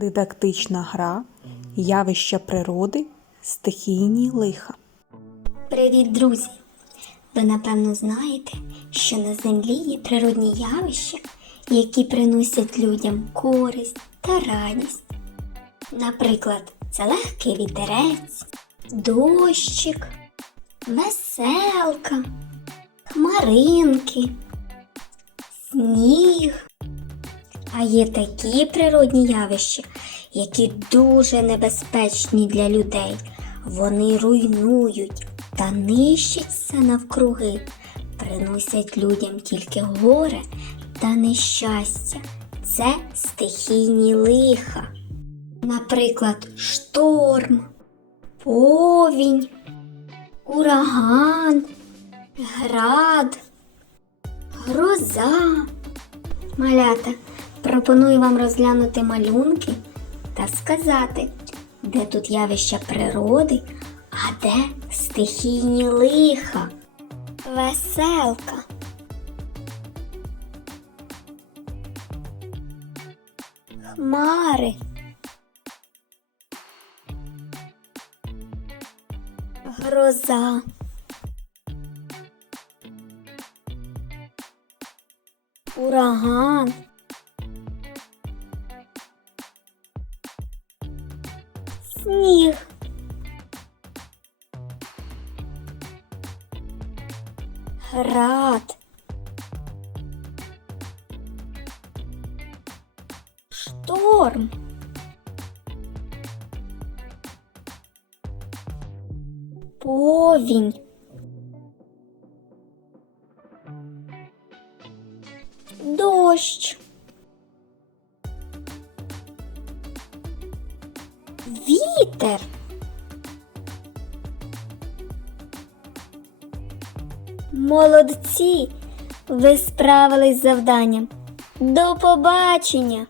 Дидактична гра Явища природи Стихійні лиха. Привіт, друзі! Ви напевно знаєте, що на землі є природні явища, які приносять людям користь та радість. Наприклад, це легкий вітерець, дощик, веселка, хмаринки, сніг. А є такі природні явища, які дуже небезпечні для людей. Вони руйнують та нищать все навкруги, приносять людям тільки горе та нещастя. Це стихійні лиха. Наприклад, шторм, повінь, ураган, град, гроза. Малята, пропоную вам розглянути малюнки та сказати, де тут явища природи, а де стихійні лиха. Веселка. Хмари. Гроза. Ураган. Сніг. Град. Шторм. Повінь. Дощ. Вітер. Молодці! Ви справились з завданням. До побачення!